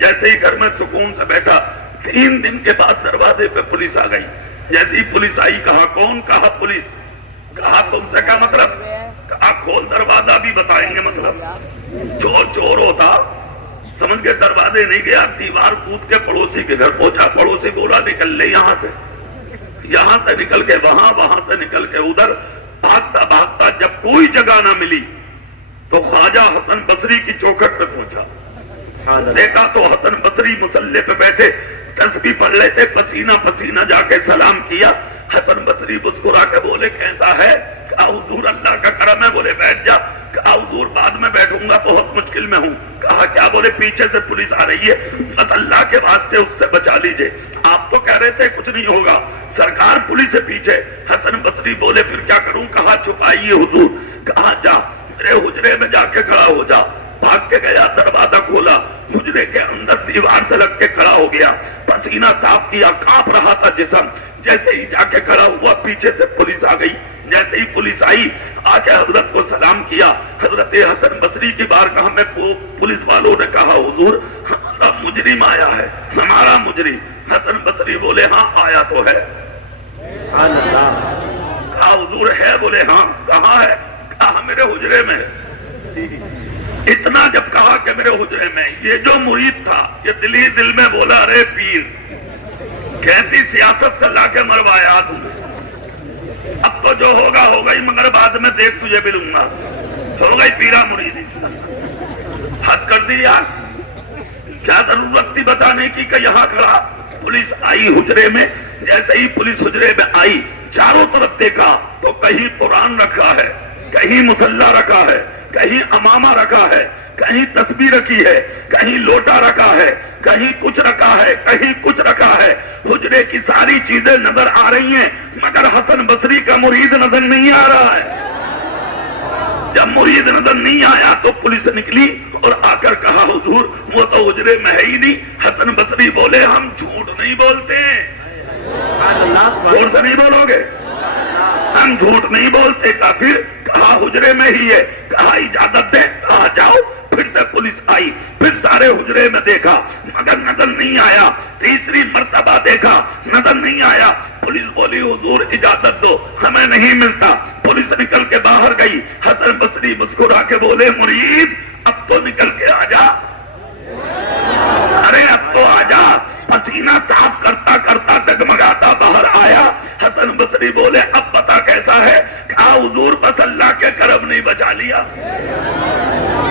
جیسے ہی گھر میں سکون سے بیٹھا، 3 دن کے بعد دروازے پہ پولیس آ گئی. جیسے ہی پولیس آئی، کہا کون؟ کہا پولیس. کہا تم سے کیا مطلب؟ کہا کھول دروازہ بھی بتائیں گے مطلب. چور چور ہوتا سمجھ کے دروازے نہیں گیا، دیوار کود کے پڑوسی کے گھر پہنچا. پڑوسی بولا نکل لے یہاں سے نکل کے وہاں سے نکل کے ادھر، بھاگتا بھاگتا جب کوئی جگہ نہ ملی تو خواجہ حسن بصری کی چوکھٹ پہ پہنچا. دیکھا تو حسن بصری مصلی پہ بیٹھے تسبیح پڑھ رہے تھے. پسینہ پسینہ جا کے سلام کیا. حسن بصری مسکرا کے بولے کیسا ہے؟ کہا حضور اللہ کا کرم ہے. بولے بیٹھ جا. کہا حضور بعد میں بیٹھوں گا، بہت مشکل میں ہوں. کہا کیا؟ بولے پیچھے سے پولیس آ رہی ہے، بس اللہ کے واسطے اس سے بچا لیجئے. آپ تو کہہ رہے تھے کچھ نہیں ہوگا، سرکار پولیس سے پیچھے. حسن بصری بولے پھر کیا کروں؟ کہا چھپائیے حضور. کہا جا میرے حجرے میں جا کے کھڑا ہو جا. بھاگ کے گیا، دروازہ کھولا، حجرے کے اندر دیوار سے لگ کے کھڑا ہو گیا. پسینہ صاف کیا، کانپ رہا تھا جسم. جیسے ہی جا کے کھڑا ہوا پیچھے سے پولیس آ گئی. جیسے ہی پولیس آئی، آ کے حضرت کو سلام کیا. حضرت حسن بصری کی بارگاہ میں پولیس والوں نے کہا حضور ہمارا مجرم آیا ہے، ہمارا مجرم. حسن بصری بولے ہاں آیا تو ہے. کہا حضور ہے؟ بولے ہاں. کہاں ہے؟ کہا میرے حجرے میں. اتنا جب کہا کہ میرے حجرے میں، یہ جو مرید تھا یہ دل ہی دل میں بولا ارے پیر کیسی سیاست سے لا کے مروایا تمہیں. اب تو جو ہوگا ہوگا ہی، مگر بعد میں دیکھ تجھے بھی لوں گا. ہو گئی پیرا مریدی. حد کر دی یار. کیا ضرورت تھی بتانے کی کہ یہاں کھڑا؟ پولیس آئی حجرے میں. جیسے ہی پولیس حجرے میں آئی، چاروں طرف دیکھا تو کہیں قرآن رکھا ہے، کہیں مصلی رکھا ہے، کہیں امامہ رکھا ہے، کہیں تسبیح رکھی ہے، کہیں لوٹا رکھا ہے، کہیں کچھ رکھا ہے، کہیں کچھ رکھا ہے. حجرے کی ساری چیزیں نظر آ رہی ہیں مگر حسن بصری کا مرید نظر نہیں آ رہا ہے. جب مرید نظر نہیں آیا تو پولیس نکلی اور آ کر کہا حضور وہ تو حجرے میں ہے ہی نہیں. حسن بصری بولے ہم جھوٹ نہیں بولتے. زور سے نہیں بولو گے، ہم جھوٹ نہیں بولتے. کافر. کہا حجرے میں ہی ہے. کہا اجازت دے. کہا جاؤ. پھر سے پولیس آئی، پھر سارے حجرے میں دیکھا مگر نظر نہیں آیا. تیسری مرتبہ دیکھا نظر نہیں آیا. پولیس بولی حضور اجازت دو ہمیں نہیں ملتا. پولیس نکل کے باہر گئی. حسن بصری مسکرا کے بولے مرید اب تو نکل کے آ جا. ارے اب تو آ جا. پسینہ صاف کرتا کرتا ڈگمگاتا باہر آیا. حسن بصری بولے اب بتا کیسا ہے؟ کہا حضور بس اللہ کے کرم نہیں بچا لیا.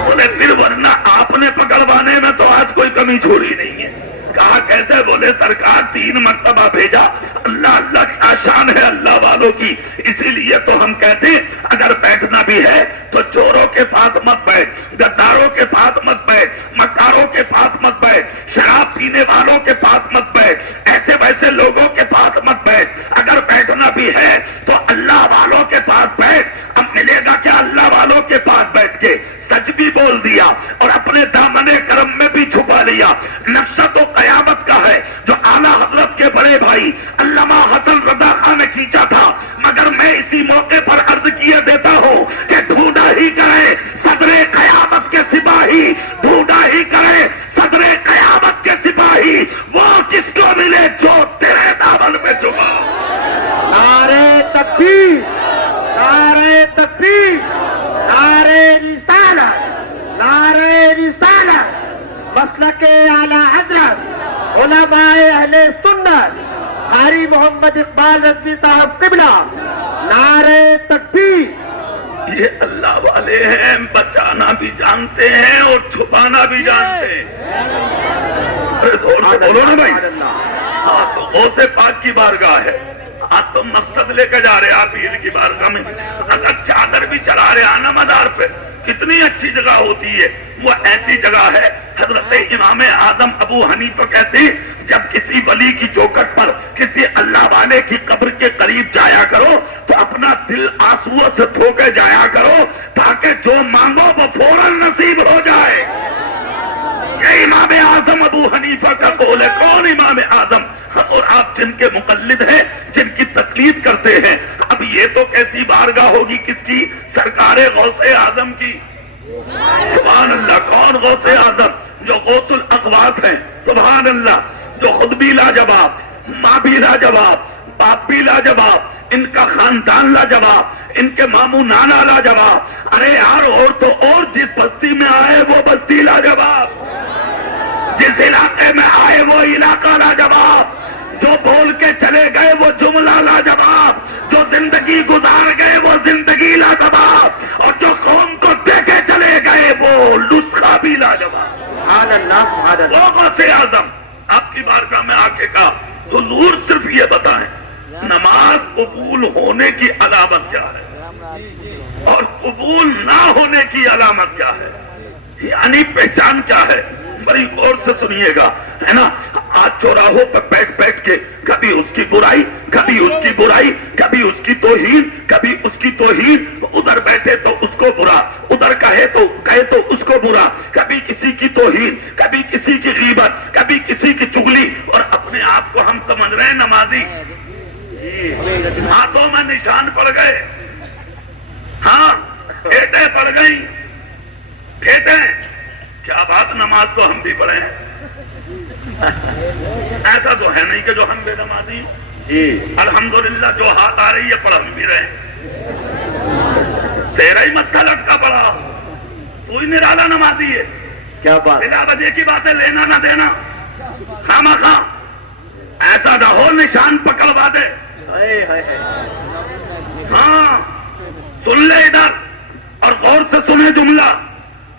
بولے پھر ورنہ آپ نے پکڑوانے میں تو آج کوئی کمی چھوڑی نہیں ہے. کہا کیسے؟ بولے سرکار 3 مرتبہ بھیجا. اللہ اللہ کیا شان ہے اللہ والوں کی. اسی لیے تو ہم کہتے ہیں اگر بیٹھنا بھی ہے تو چوروں کے پاس مت بیٹھ، غداروں کے پاس مت بیٹھ، مکاروں کے پاس مت بیٹھ، شراب پینے والوں کے پاس مت بیٹھ، ایسے ویسے لوگوں کے پاس مت بیٹھ. اگر بیٹھنا بھی ہے تو اللہ والوں کے پاس بیٹھ. اب ملے گا کہ اللہ والوں کے پاس بیٹھ کے سچ بھی بول دیا اور اپنے دامن کرم میں بھی چھپا لیا. نقشہ تو قیامت کا ہے جو اعلیٰ حضرت کے بڑے بھائی علامہ حسن رضا خان نے کھینچا تھا. مگر میں اسی موقع پر عرض کیے دیتا ہوں کہ ڈھونڈا ہی کرے صدر قیامت کے سپاہی، ڈھونڈا ہی کرے صدر قیامت کے سپاہی. وہ کس کو ملے جو تیرے دامن میں چھپا. نعرہ تکبیر، نعرہ تکبیر، نعرہ رسالت، نعرہ رسالت. مسلک اعلیٰ حضرت علماء اہل سنت قاری محمد اقبال رضوی صاحب قبلہ. نعرہ تکبیر. یہ اللہ والے ہیں، بچانا بھی جانتے ہیں اور چھپانا بھی جانتے ہیں. زور سے بولو نا بھائی. ہاں تو غوث پاک کی بارگاہ ہے. آج تو مقصد لے کے جا رہے آپ پیر کی بارگاہ میں. اگر چادر بھی چلا رہے آنا مدار پہ کتنی اچھی جگہ ہوتی ہے. وہ ایسی جگہ ہے حضرت امام اعظم ابو حنیفہ کہتے ہیں جب کسی ولی کی چوکھٹ پر کسی اللہ والے کی قبر کے قریب جایا کرو تو اپنا دل آنسوؤں سے دھو کے جایا کرو تاکہ جو مانگو وہ فوراً نصیب ہو جائے. یہ امام اعظم ابو حنیفہ کا قول ہے. کون امام اعظم؟ اور آپ جن کے مقلد ہیں، جن کی تقلید کرتے ہیں. اب یہ تو کیسی بارگاہ ہوگی کس کی؟ سرکار غوث اعظم کی. سبحان اللہ. کون غوث اعظم؟ جو غوث الاقواس ہیں، سبحان اللہ، جو خود بھی لاجواب، ماں بھی لاجواب، باپ بھی لاجواب، ان کا خاندان لاجواب، ان کے ماموں نانا لاجواب، ارے یار اور تو اور جس بستی میں آئے وہ بستی لاجواب، جس علاقے میں آئے وہ علاقہ لاجواب، جو بول کے چلے گئے وہ جملہ لاجواب، جو زندگی گزار گئے وہ زندگی لاجواب، اور جو قوم کو دے کے چلے گئے وہ نسخہ بھی لاجواب۔ سبحان اللہ سبحان اللہ۔ وہ غوث اعظم آپ کی بارگاہ میں آ کے کہا حضور صرف یہ بتائیں نماز قبول ہونے کی علامت کیا ہے اور قبول نہ ہونے کی علامت کیا ہے، یعنی پہچان کیا ہے؟ بڑی غور سے سنیے گا، ہے نا؟ آج چوراہوں پہ بیٹھ بیٹھ کے کبھی اس کی برائی، کبھی اس کی برائی، کبھی اس کی توہین، کبھی اس کی توہین، ادھر بیٹھے تو اس کو برا، ادھر کہے تو اس کو برا، کبھی کسی کی توہین، کبھی کسی کی غیبت، کبھی کسی کی چغلی، اور اپنے آپ کو ہم سمجھ رہے ہیں نمازی، ہاتھوں میں نشان پڑ گئے، ہاں ٹھیٹیں پڑ گئی، ٹھیٹیں، کیا بات، نماز تو ہم بھی پڑھے ہیں، ایسا تو ہے نہیں کہ جو ہم بے نمازی، الحمدللہ جو ہاتھ آ رہی ہے پڑھ ہم بھی رہے، تیرا ہی متھا لٹکا پڑا، تو ہی نرالا نمازی ہے، کیا بات، بلا وجہ کی بات ہے، لینا نہ دینا، خواہ خواہ ایسا نہ ہو نشان پکڑوا دے۔ ہاں سن لے ادھر اور غور سے سنے جملہ،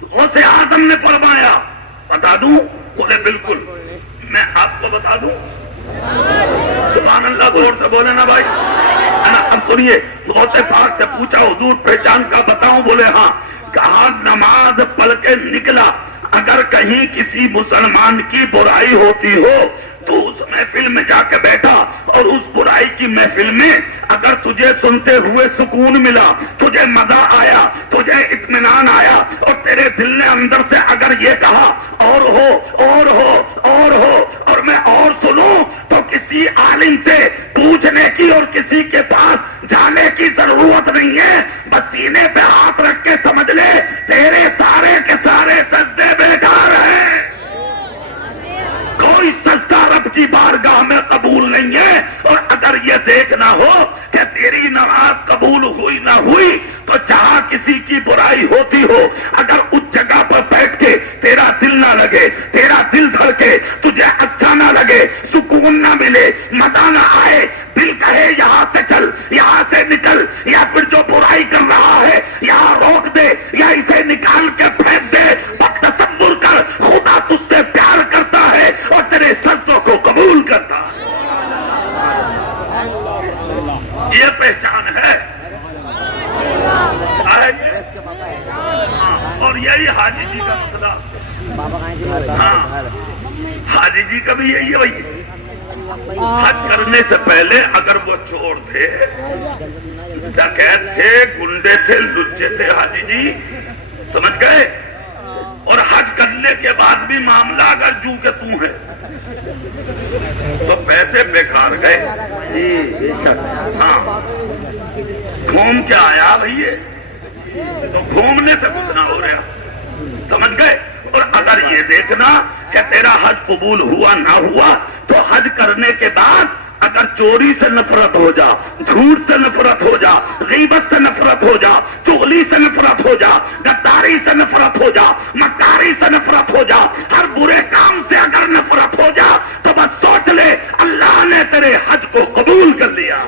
غوث اعظم نے فرمایا، بتا دوں؟ بولے بالکل، میں آپ کو بتا دوں؟ سبحان اللہ، زور سے بولے نا بھائی، اب سنیے، غوث پاک سے پوچھا حضور پہچان کا بتاؤں؟ بولے ہاں۔ کہا نماز پڑھ کے نکلا، اگر کہیں کسی مسلمان کی برائی ہوتی ہو تو اس محفل میں جا کے بیٹھا، اور اس برائی کی محفل میں اگر تجھے سنتے ہوئے سکون ملا، تجھے مزہ آیا، تجھے اطمینان آیا، اور تیرے دل نے اندر سے اگر یہ کہا اور ہو اور ہو اور ہو اور میں اور سنوں، تو کسی عالم سے پوچھنے کی اور کسی کے پاس جانے کی ضرورت نہیں ہے، بس سینے پہ ہاتھ رکھ کے سمجھ لے تیرے سارے کے سارے سجدے بیکار ہیں، کوئی سجدہ رب کی بارگاہ میں قبول نہیں ہے۔ اور اگر یہ دیکھنا ہو کہ تیری نماز قبول ہوئی نہ ہوئی، تو جہاں کسی کی برائی ہوتی ہو، اگر اس جگہ پر بیٹھ کے تیرا دل نہ لگے، تیرا دل دھڑکے، تجھے اچھا نہ لگے، سکون نہ ملے، مزہ نہ آئے، دل کہے یہاں سے چل، یہاں سے نکل، یا پھر جو برائی کر رہا ہے یہاں روک دے یا اسے نکال کے پھینک دے، تصور کر خدا تجھ سے پیار کرتا ہے اور تیرے سجدوں کو قبول کرتا ہے۔ یہ پہچان ہے، اور یہی حاجی جی کا مسئلہ، ہاں حاجی جی کا بھی یہی ہے بھائی، حج کرنے سے پہلے اگر وہ چور تھے، ڈکیت تھے، گنڈے تھے، لچے تھے، حاجی جی سمجھ گئے، اور حج کرنے کے بعد بھی معاملہ اگر جو کہ تو ہے تو پیسے بیکار گئے، ہاں گھوم کے آیا بھئی، تو گھومنے سے کچھ نہ ہو رہا، سمجھ گئے۔ اور اگر یہ دیکھنا کہ تیرا حج قبول ہوا نہ ہوا، تو حج کرنے کے بعد اگر چوری سے نفرت ہو جا، جھوٹ سے نفرت ہو جا، غیبت سے نفرت ہو جا، چغلی سے نفرت ہو جا، غداری سے نفرت ہو جا، مکاری سے نفرت ہو جا، ہر برے کام سے اگر نفرت ہو جا، تو بس سوچ لے اللہ نے تیرے حج کو قبول کر لیا۔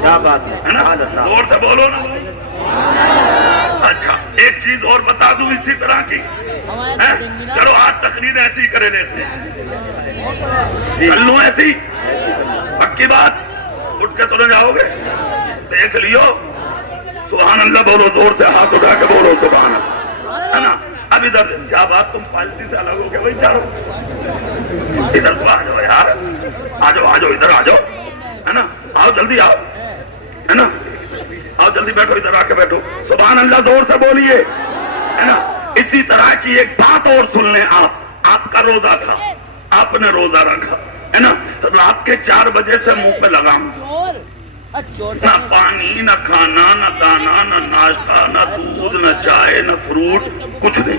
کیا بات ہے نا، زور سے بولو نا۔ اچھا ایک چیز اور بتا دوں اسی طرح کی، چلو آج تقریر ایسی کرے لیتے ہیں، کر لوں ایسی، پکی بات، اٹھ کے تو نہ جاؤ گے، دیکھ لیو، سبحان اللہ بولو، زور سے ہاتھ اٹھا کے بولو سبحان اللہ، ہے نا؟ اب ادھر سے کیا بات، تم پالتی سے الگ ہو گئے بھائی، چاروں ادھر کو آ جاؤ یار، آ جاؤ ادھر آ جاؤ، ہے نا؟ آؤ جلدی آؤ، ہے نا؟ آؤ جلدی بیٹھو، ادھر آ کے بیٹھو، سبحان اللہ زور سے بولیے، ہے نا؟ اسی طرح کی ایک بات اور سن لیں، آپ کا روزہ تھا، آپ نے روزہ رکھا، ہے نا؟ رات کے 4 بجے سے منہ پہ لگام، نہ پانی، نہ کھانا، نہ دانا، نہ ناشتہ، نہ دودھ، نہ چائے، نہ فروٹ، کچھ نہیں،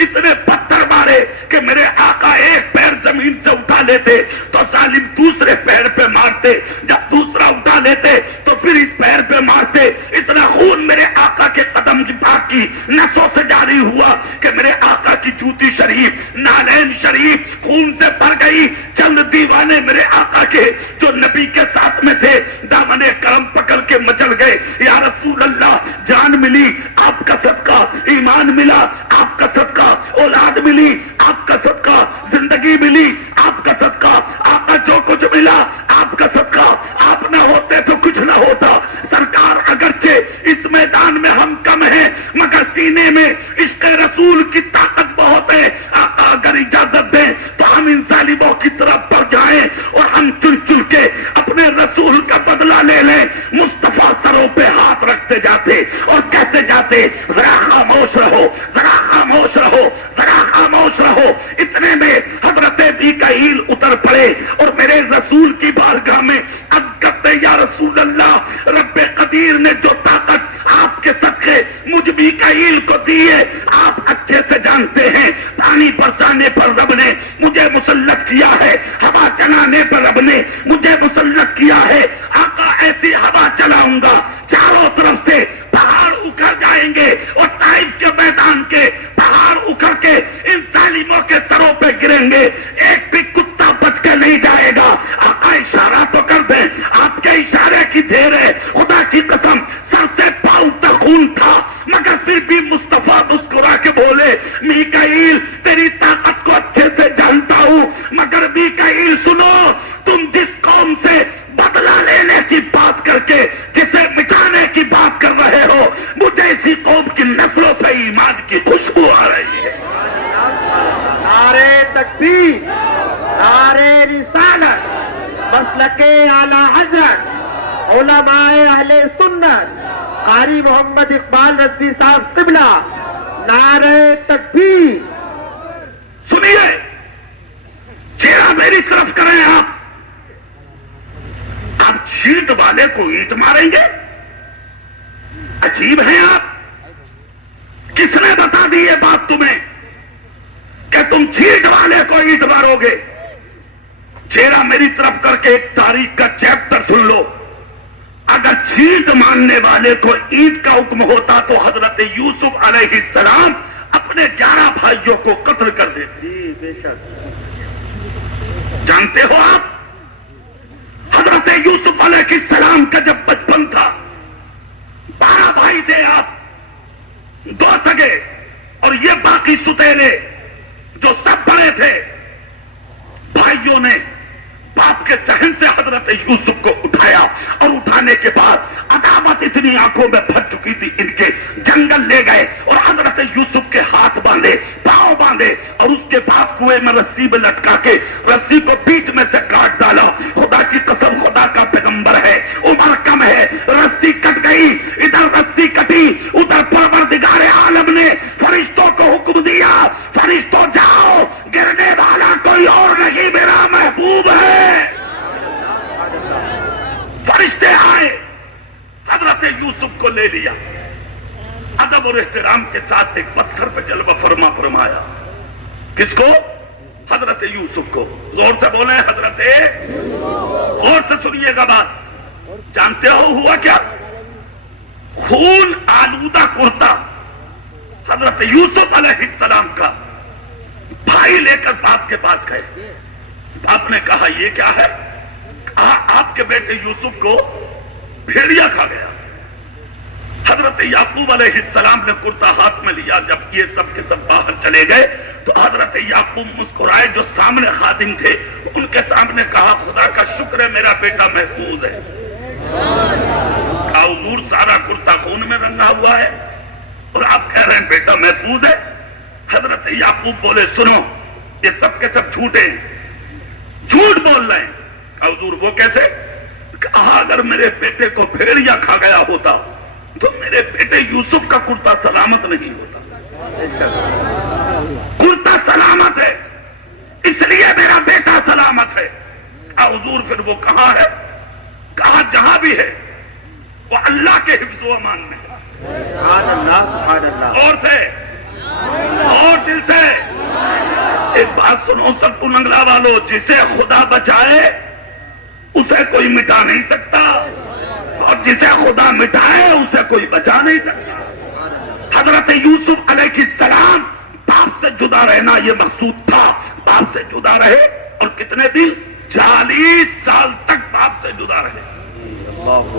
اتنے پتھر مارے کہ میرے آقا ایک پیر زمین سے اٹھا لیتے تو ظالم دوسرے پیر پہ مارتے، جب دوسرا اٹھا لیتے تو پھر اس پیر پہ مارتے. اتنا خون میرے آقا کے قدم کی پاک کی نسوں سے جاری ہوا کہ میرے آقا کی جوتی شریف، نالین شریف خون سے بھر گئی. چند دیوانے میرے آقا کے جو نبی کے ساتھ میں تھے دامن کرم پکڑ کے مچل گئے، یا رسول اللہ جان ملی آپ کا صدقہ، ایمان ملا آپ کا صدقہ، اولاد ملی آپ کا صدقہ، زندگی ملی آپ کا صدقہ. آقا جو کچھ ملا آپ کا صدقہ، آپ نہ ہوتے تو کچھ نہ ہوتا. سرکار اگرچہ اس میدان میں ہم کم ہیں مگر سینے میں عشق رسول کی طاقت بہت ہے. آقا اگر اجازت دیں تو ہم ان ظالموں کی طرف بڑھ جائیں اور ہم چن چن کے اپنے رسول کا بدلہ لے لیں. مصطفیٰ سروں پہ ہاتھ رکھتے جاتے اور کہتے جاتے ذرا خاموش رہو، ذرا خاموش رہو، ذرا خاموش رہو. اتنے میں حضرت میکائیل اتر پڑے اور میرے رسول کی بارگاہ میں عرض کرتے یا رسول اللہ، رب قدیر نے جو طاقت آپ کے صدقے مجھ میکائیل کو دی ہے آپ اچھے سے جانتے ہیں. پانی برسانے پر رب نے مجھے مسلط کیا ہے، ہوا چلانے پر رب نے مجھے مسلط کیا ہے. آقا ایسی ہوا چلاؤں گا چاروں طرف سے پہاڑ اکھڑ جائیں گے اور طائف کے میدان کے پہاڑ اکھڑ کے ان ظالموں کے سروں پہ گریں گے، ایک بھی کتا بچ کے نہیں جائے گا. آقا اشارہ تو کر دیں، آپ کے اشارے کی دیر ہے. خدا کی قسم سر سے پاؤں تک خون تھا مگر پھر بھی مصطفیٰ مسکرا کے بولے میکائیل تیری طاقت کو اچھے سے جانتا ہوں مگر میکائیل سنو، تم جس قوم سے بدلہ لینے کی بات کر کے جسے مٹانے کی بات کر رہے ہو مجھے اسی قوم کی نسلوں سے ایمان کی خوشبو آ رہی ہے. نعرے تکبیر، نعرے رسالت، مسلک اعلی حضرت علماء اہل سنت قاری محمد اقبال رضوی صاحب قبلہ، نعرے تکبیر. سنیے، چہرہ میری طرف کریں. آپ چھیٹ والے کو اینٹ ماریں گے؟ عجیب ہیں آپ. کس نے بتا دی یہ بات تمہیں کہ تم چھیٹ والے کو اینٹ مارو گے؟ چہرہ میری طرف کر کے ایک تاریخ کا چیپٹر سن لو. اگر چھیٹ ماننے والے کو اینٹ کا حکم ہوتا تو حضرت یوسف علیہ السلام اپنے 11 بھائیوں کو قتل کر دیتے. جی بے شک. جانتے ہو آپ حضرت یوسف علیہ السلام کا جب بچپن تھا 12 بھائی تھے آپ، 2 سگے اور یہ باقی ستیلے جو سب بڑے تھے. بھائیوں نے باپ کے صحن سے حضرت یوسف کو اٹھایا اور اٹھانے کے بعد عداوت اتنی آنکھوں میں بھر چکی تھی ان کے، جنگل لے گئے اور حضرت یوسف کے ہاتھ باندھے، پاؤں باندھے اور اس کے بعد کنویں میں رسی میں لٹکا کے رسی کو بیچ میں سے کاٹ ڈالا. خدا کی قسم خدا کا پیغمبر ہے، عمر کم ہے، رسی کٹ گئی. ادھر رسی کٹی ادھر پروردگار عالم نے فرشتوں کو حکم دیا، فرشتوں جاؤ، گرنے والا کوئی اور نہیں میرا محبوب ہے. فرشتے آئے، حضرت یوسف کو لے لیا، ادب اور احترام کے ساتھ ایک پتھر پہ جلوہ فرمایا. کس کو؟ حضرت یوسف کو. غور سے بولیں حضرت، غور سے سنیے گا بات. جانتے ہو ہوا کیا؟ خون آلودہ کرتا حضرت یوسف علیہ السلام کا بھائی لے کر باپ کے پاس گئے. باپ نے کہا یہ کیا ہے؟ کہا آپ کے بیٹے یوسف کو بھیڑیا کھا گیا. حضرت یعقوب علیہ السلام نے کرتا ہاتھ میں لیا. جب یہ سب کے سب باہر چلے گئے تو حضرت یعقوب مسکرائے. جو سامنے خادم تھے ان کے سامنے کہا خدا کا شکر ہے میرا بیٹا محفوظ ہے. کہا حضور سارا کرتا خون میں رنگا ہوا ہے اور آپ کہہ رہے ہیں بیٹا محفوظ ہے. حضرت یعقوب بولے سنو یہ سب کے سب جھوٹے جھوٹ بول رہے ہیں. کہا حضور وہ کیسے؟ کہا اگر میرے بیٹے کو بھیڑیا کھا گیا ہوتا تو میرے بیٹے یوسف کا کرتا سلامت نہیں ہوتا. کرتا سلامت ہے اس لیے میرا بیٹا سلامت ہے. کہا حضور پھر وہ کہاں ہے؟ کہا جہاں بھی ہے وہ اللہ کے حفظ و امان میں ہے. سبحان اللہ، سبحان اللہ. اور سے اور دل سے ایک بات سنو سٹو ننگلا والو، جسے خدا بچائے اسے کوئی مٹا نہیں سکتا، اور جسے خدا مٹائے اسے کوئی بچا نہیں سکتا۔ حضرت یوسف علیہ السلام باپ سے جدا رہنا یہ مقصود تھا، باپ سے جدا رہے، اور کتنے دن؟ 40 سال تک باپ سے جدا رہے۔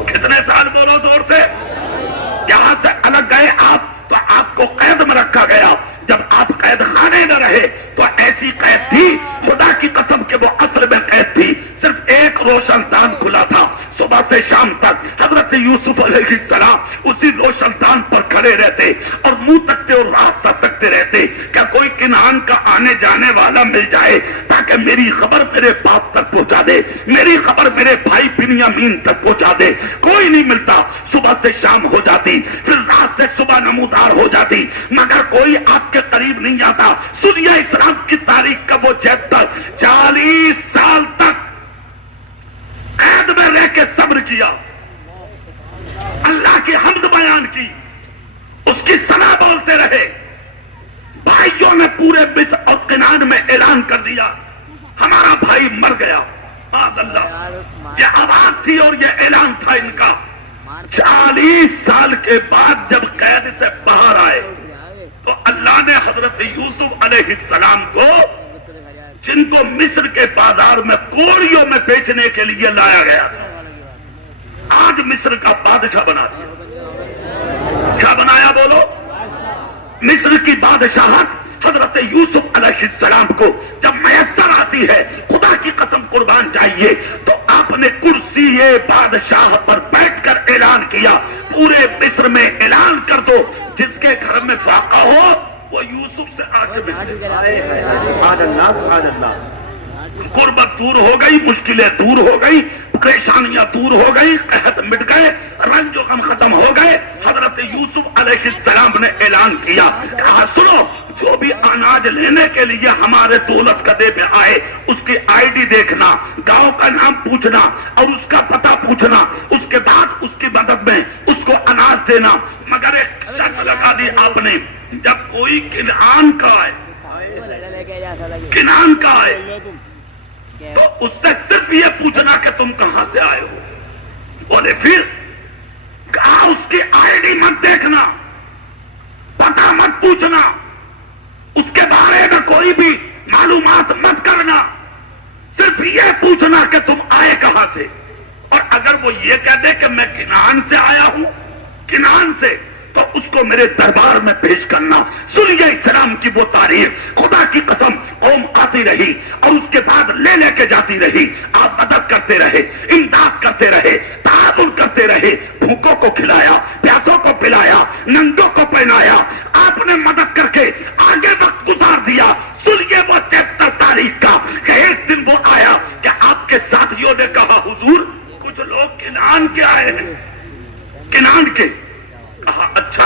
کتنے سال بولو زور سے؟ یہاں سے الگ گئے آپ تو آپ کو قید میں رکھا گیا، جب آپ قید خانے میں رہے تو ایسی قید تھی، خدا کی قسم کہ وہ اصل میں قید تھی، صرف ایک روشن دان کھلا تھا، صبح سے شام تک حضرت یوسف علیہ السلام اسی روشن دان پر کھڑے رہتے اور منہ تکتے اور راستہ تکتے رہتے، کیا کوئی کنعان کا آنے جانے والا مل جائے تاکہ میری خبر میرے باپ تک پہنچا دے، میری خبر میرے بھائی بنیامین تک پہنچا دے۔ کوئی نہیں ملتا، صبح سے شام ہو جاتی، پھر رات سے صبح نمودار ہو جاتی، مگر کوئی آپ کے قریب نہیں آتا۔ سنیے اسلام کی تاریخ کا وہ چیپٹر، 40 سال تک قید میں رہ کے صبر کیا، اللہ کی حمد بیان کی، اس کی ثنا بولتے رہے۔ بھائیوں نے پورے مصر اور کنعان میں اعلان کر دیا ہمارا بھائی مر گیا، معاذ اللہ، یہ آواز تھی اور یہ اعلان تھا ان کا۔ 40 سال کے بعد جب قید سے باہر آئے تو اللہ نے حضرت یوسف علیہ السلام کو، جن کو مصر کے بازار میں کوڑیوں میں بیچنے کے لیے لایا گیا تھا، آج مصر کا بادشاہ بنا دیا۔ کیا بنایا بولو؟ مصر کی بادشاہت حضرت یوسف علیہ السلام کو جب میسر آتی ہے، خدا کی قسم قربان جائیے، تو آپ نے کرسی بادشاہ پر بیٹھ کر اعلان کیا، پورے مصر میں اعلان کر دو جس کے گھر میں فاقہ ہو وہ یوسف سے آگے بڑھے۔ غربت دور ہو گئی، مشکلیں دور ہو گئی، پریشانیاں دور ہو گئی، قحط مٹ گئے، رنج و غم ختم ہو گئے۔ حضرت یوسف علیہ السلام نے اعلان کیا، کہا سنو، جو بھی اناج لینے کے لیے ہمارے دولت قدے پہ آئے اس کی آئی ڈی دیکھنا، گاؤں کا نام پوچھنا اور اس کا پتہ پوچھنا، اس کے بعد اس کی مدد میں اس کو اناج دینا، مگر ایک شرط لگا دی آپ نے، جب کوئی کنعان کا آئے، کنعان کا آئے تو اس سے صرف یہ پوچھنا کہ تم کہاں سے آئے ہو۔ بولے پھر؟ کہا اس کی آئی ڈی مت دیکھنا، پتہ مت پوچھنا، اس کے بارے میں کوئی بھی معلومات مت کرنا، صرف یہ پوچھنا کہ تم آئے کہاں سے۔ اور اگر وہ یہ کہہ دے کہ میں کنعان سے آیا ہوں، کنعان سے، تو اس کو میرے دربار میں پیش کرنا۔ سنیے اسلام کی وہ تاریخ، خدا کی قسم قوم آتی رہی اور اس کے بعد لے لے کے جاتی رہی، آپ مدد کرتے رہے، امداد کرتے رہے، تعاون کرتے رہے، بھوکوں کو کھلایا، پیاسوں کو پلایا، ننگوں کو پہنایا، آپ نے مدد کر کے آگے وقت گزار دیا۔ سنیے وہ چیپٹر تاریخ کا کہ ایک دن وہ آیا کہ آپ کے ساتھیوں نے کہا حضور کچھ لوگ کنعان کے آئے ہیں، کنعان کے۔ کہا اچھا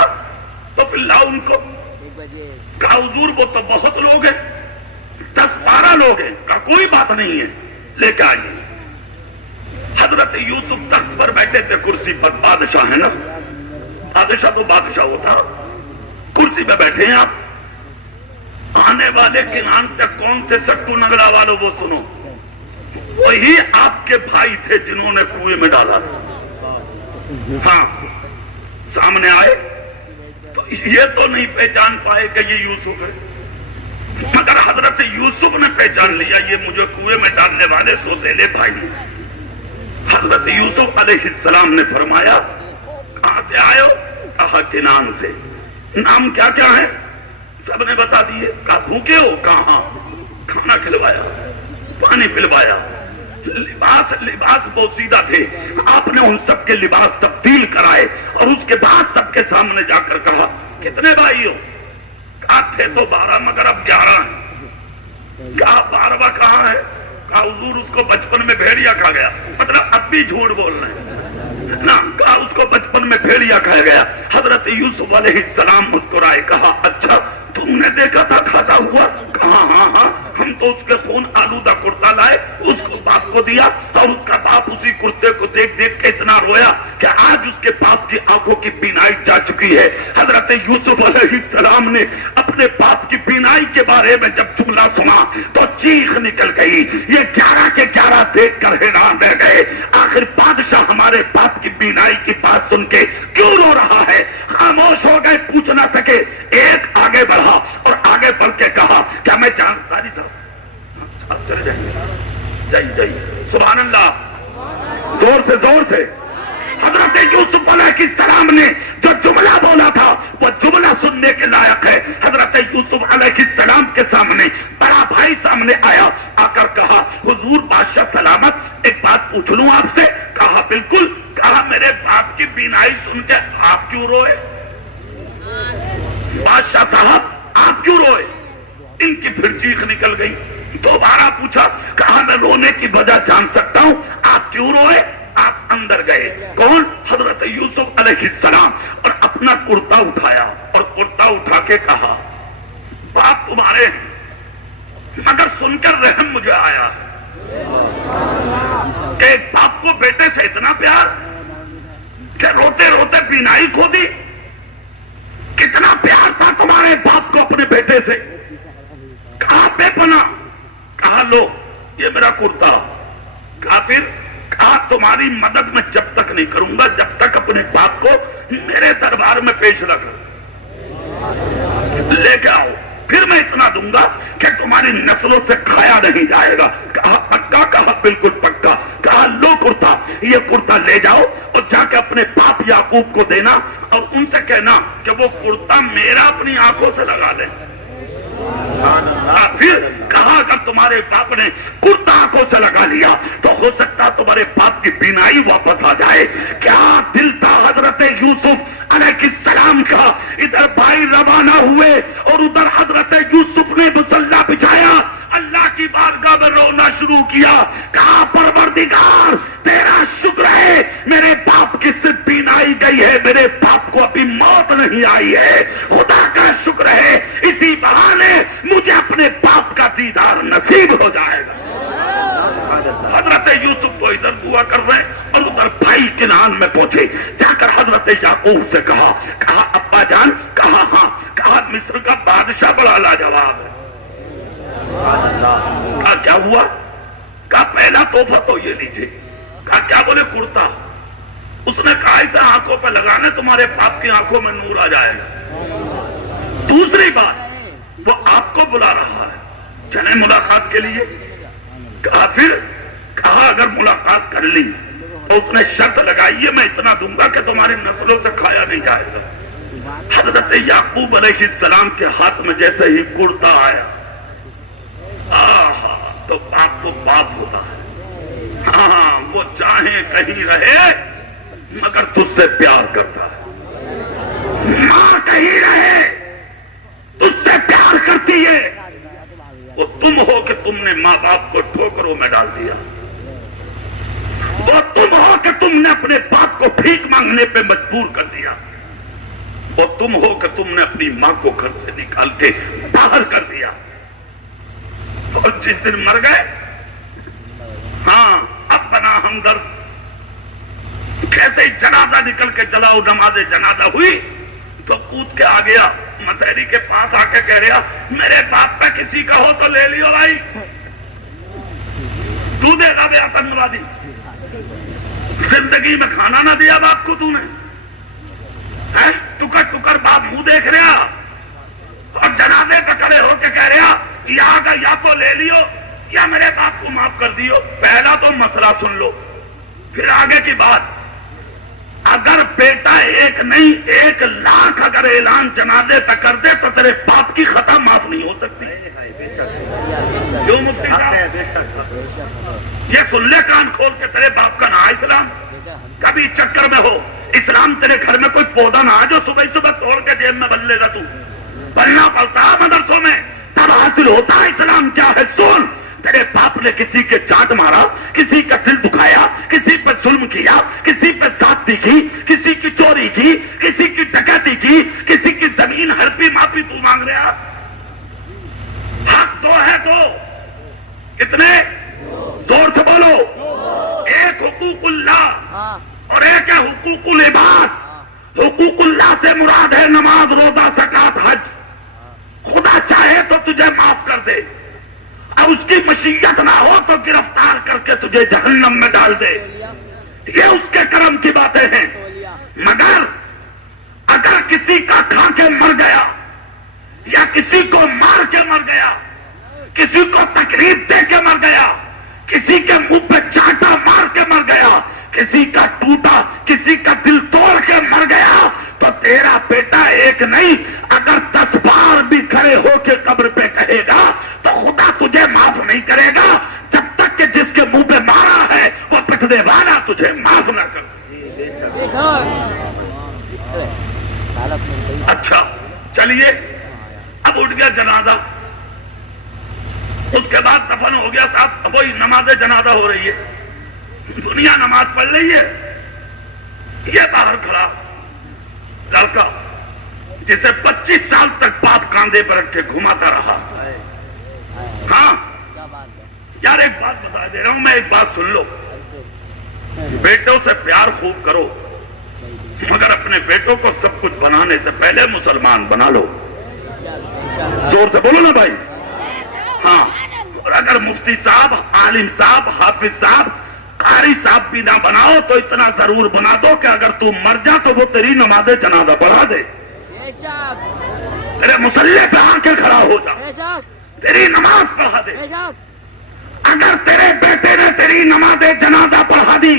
تو پھر لاؤ ان کو۔ کہا حضور وہ تو بہت لوگ ہیں، 10-12 لوگ ہیں۔ کہا کوئی بات نہیں ہے، لے کے آئیے۔ حضرت یوسف تخت پر بیٹھے تھے، کرسی پر، بادشاہ ہے نا، بادشاہ تو بادشاہ ہوتا، کرسی پہ بیٹھے ہیں آپ۔ آنے والے کنعان سے کون تھے سٹو نگرا والوں وہ سنو، وہی آپ کے بھائی تھے جنہوں نے کنویں میں ڈالا تھا۔ ہاں سامنے آئے تو یہ تو نہیں پہچان پائے کہ یہ یوسف ہے، مگر حضرت یوسف نے پہچان لیا یہ مجھے کنویں میں ڈالنے والے سوتیلے بھائی ہیں۔ حضرت یوسف علیہ السلام نے فرمایا کہاں سے آئے ہو؟ کہا کنعان سے۔ نام کیا کیا ہے؟ سب نے بتا دیے۔ کہا بھوکے ہو؟ کہاں؟ کھانا کھلوایا، پانی پلوایا، لباس بوسیدہ تھے، آپ نے ان سب کے لباس تبدیل کرائے اور اس کے بعد سب کے سامنے جا کر کہا کتنے بھائی ہو؟ کہا تھے تو 12 مگر اب 11 ہیں۔ کہا 12واں کہاں ہے؟ کہا حضور اس کو بچپن میں بھیڑیا کھا گیا، مطلب اب بھی جھوٹ بول رہے ہیں نا۔ کہا اس کو بچپن میں بھیڑیا کھایا گیا۔ حضرت یوسف علیہ السلام مسکرائے، کہا اچھا تم نے دیکھا تھا کھاتا ہوا؟ کہا ہاں ہاں ہم تو اس کے خون آلودہ کرتا لائے, اس کو باپ کو دیا, اور اس کا باپ اسی کرتے کو دیکھ دیکھ کے اتنا رویا کہ آج اس کے باپ کی آنکھوں کی بینائی جا چکی ہے. حضرت یوسف علیہ السلام نے اپنے باپ کی بینائی کے بارے میں جب جملہ سنا تو چیخ نکل گئی. یہ 11 کے 11 دیکھ کر حیران رہ گئے, آخر بادشاہ ہمارے باپ کی بینائی کی بات سن کے کیوں رو رہا ہے. خاموش ہو گئے, پوچھ نہ سکے. ایک آگے بڑھا اور آگے بڑھ کے کہا کیا میں قاضی صاحب آپ چلے جائیے جائیے. سبحان اللہ, زور سے زور سے. حضرت یوسف علیہ السلام نے جو جملہ بولا تھا وہ جملہ سننے کے لائق ہے. حضرت یوسف علیہ السلام کے سامنے بڑا بھائی سامنے آیا, آ کر کہا حضور بادشاہ سلامت, ایک بات پوچھ لوں آپ سے. کہا بالکل. کہا میرے باپ کی بینائی سن کے آپ کیوں روئے؟ بادشاہ صاحب آپ کیوں روئے؟ ان کی پھر چیخ نکل گئی. دوبارہ پوچھا, کہا میں رونے کی وجہ جان سکتا ہوں, آپ کیوں روئے؟ آپ اندر گئے. کون؟ حضرت یوسف علیہ السلام, اور اپنا کرتا اٹھایا اور کرتا اٹھا کے کہا باپ تمہارے ہیں, مگر سن کر رحم مجھے آیا کہ ایک باپ کو بیٹے سے اتنا پیار کہ روتے روتے بینائی کھو دی. کتنا پیار تھا تمہارے باپ کو اپنے بیٹے سے. کہا بے پناہ. کہا لو یہ میرا کرتا. کہا پھر؟ کہا تمہاری مدد میں جب تک نہیں کروں گا جب تک اپنے باپ کو میرے دربار میں پیش رکھ لے کے آؤ, پھر میں اتنا دوں گا کہ تمہاری نسلوں سے کھایا نہیں جائے گا. کہا پکا؟ کہا بالکل پکا. کہا لو کرتا, یہ کرتا لے جاؤ اور جا کے اپنے باپ یعقوب کو دینا اور ان سے کہنا کہ وہ کرتا میرا اپنی آنکھوں سے لگا لے. پھر کہا اگر تمہارے باپ نے کرتا آنکھوں سے لگا لیا تو ہو سکتا تمہارے باپ کی بینائی واپس آ جائے. کیا دل تھا حضرت یوسف علیہ السلام کا. ادھر بھائی روانہ ہوئے اور ادھر حضرت یوسف نے مصلی بچھایا, اللہ کی بارگاہ میں رونا شروع کیا. کہا پروردگار تیرا شکر ہے میرے باپ کی صرف بینائی گئی ہے, میرے باپ کو ابھی موت نہیں آئی ہے. خدا کا شکر ہے اسی بہانے مجھے اپنے باپ کا دیدار نصیب ہو جائے گا. حضرت یوسف تو ادھر دعا کر رہے ہیں اور ادھر بھائی کنعان میں پہنچے. جا کر حضرت یعقوب سے کہا ابا جان. کہا ہاں. کہا مصر کا بادشاہ بڑا لاجواب ہے. کہا کیا ہوا؟ کہا پہلا تحفہ تو یہ لیجئے. کہا کیا بولے؟ کرتا. اس نے کہا اسے آنکھوں پہ لگانے تمہارے باپ کی آنکھوں میں نور آ جائے گا. دوسری بات وہ آپ کو بلا رہا ہے, چلیں ملاقات کے لیے. کہا پھر؟ کہا اگر ملاقات کر لی تو اس نے شرط لگائی ہے میں اتنا دوں گا کہ تمہاری نسلوں سے کھایا نہیں جائے گا. حضرت یعقوب علیہ السلام کے ہاتھ میں جیسے ہی کرتا آیا, تو باپ ہوتا ہے. ہاں وہ چاہے کہیں رہے مگر تجھ سے پیار کرتا ہے. ماں کہیں رہے تجھ سے پیار کرتی ہے. وہ تم ہو کہ تم نے ماں باپ کو ٹھوکروں میں ڈال دیا. وہ تم ہو کہ تم نے اپنے باپ کو بھیک مانگنے پہ مجبور کر دیا. وہ تم ہو کہ تم نے اپنی ماں کو گھر سے نکال کے باہر کر دیا. اور جس دن مر گئے, ہاں اب بنا ہمدرد, جیسے ہی جنازہ نکل کے چلاؤ, نماز جنازہ ہوئی تو کود کے آ گیا مسیری کے پاس, آ کے کہہ رہا میرے باپ پہ کسی کا ہو تو لے لیو بھائی. تو دے گا بے آتنکوادی. زندگی میں کھانا نہ دیا باپ کو تو نے, ٹکر ٹکر باپ منہ دیکھ رہا اور جنازے پہ کھڑے ہو کے کہہ رہا یا تو لے لیو یا میرے باپ کو معاف کر دیو. پہلا تو مسئلہ سن لو, پھر آگے کی بات. اگر بیٹا ایک نہیں 1 لاکھ اگر اعلان جنازے پہ کر دے تو تیرے باپ کی خطا معاف نہیں ہو سکتی. کیوں مفتی صاحب؟ یہ سن لے کان کھول کے, تیرے باپ کا نام اسلام. کبھی چکر میں ہو اسلام تیرے گھر میں کوئی پودا نہ جو صبح صبح توڑ کے جیب میں بن لے گا. تو پڑھنا پڑتا ہے مدرسوں میں, تب حاصل ہوتا ہے اسلام کیا ہے. سن, تیرے باپ نے کسی کے چانٹ مارا, کسی کا دل دکھایا, کسی پہ ظلم کیا, کسی پہ زیادتی کی, کسی کی چوری کی, کسی کی ڈکیتی کی, کسی کی زمین ہڑپی ماپی تو مانگ رہا. حق تو ہے تو کتنے؟ زور سے بولو. ایک حقوق اللہ اور ایک ہے حقوق العباد. حقوق اللہ سے مراد ہے نماز، روزہ، زکات، حج. خدا چاہے تو تجھے معاف کر دے، اور اس کی مشیت نہ ہو تو گرفتار کر کے تجھے جہنم میں ڈال دے. یہ اس کے کرم کی باتیں ہیں. مگر اگر کسی کا کھا کے مر گیا، یا کسی کو مار کے مر گیا، کسی کو تکلیف دے کے مر گیا، کسی کے منہ پہ چاٹا مار کے مر گیا، کسی کا ٹوٹا، کسی کا دل توڑ کے مر گیا، تو تیرا بیٹا ایک نہیں، اگر 10 بار بھی کھڑے ہو کے قبر پہ کہے گا تو خدا تجھے معاف نہیں کرے گا جب تک کہ جس کے منہ پہ مارا ہے وہ پٹنے والا تجھے معاف نہ کر. اچھا چلیے، اب اٹھ گیا جنازہ. اس کے بعد دفن ہو گیا. صاحب وہی نماز جنازہ ہو رہی ہے، دنیا نماز پڑھ رہی ہے. یہ باہر کھڑا لڑکا جسے 25 سال تک باپ کاندھے پر رکھ کے گھماتا رہا. ہاں یار ایک بات بتا دے رہا ہوں میں، ایک بات سن لو. بیٹوں سے پیار خوب کرو، مگر اپنے بیٹوں کو سب کچھ بنانے سے پہلے مسلمان بنا لو. زور سے بولو نا بھائی. ہاں، اور اگر مفتی صاحب، عالم صاحب، حافظ صاحب، قاری صاحب بھی نہ بناؤ تو اتنا ضرور بنا دو کہ اگر تو مر جا تو وہ تیری نماز جنازہ پڑھا دے. تیرے مصلی پہ آ کے کھڑا ہو جا، تیری نماز پڑھا دے. اگر تیرے بیٹے نے تیری نماز جنازہ پڑھا دی،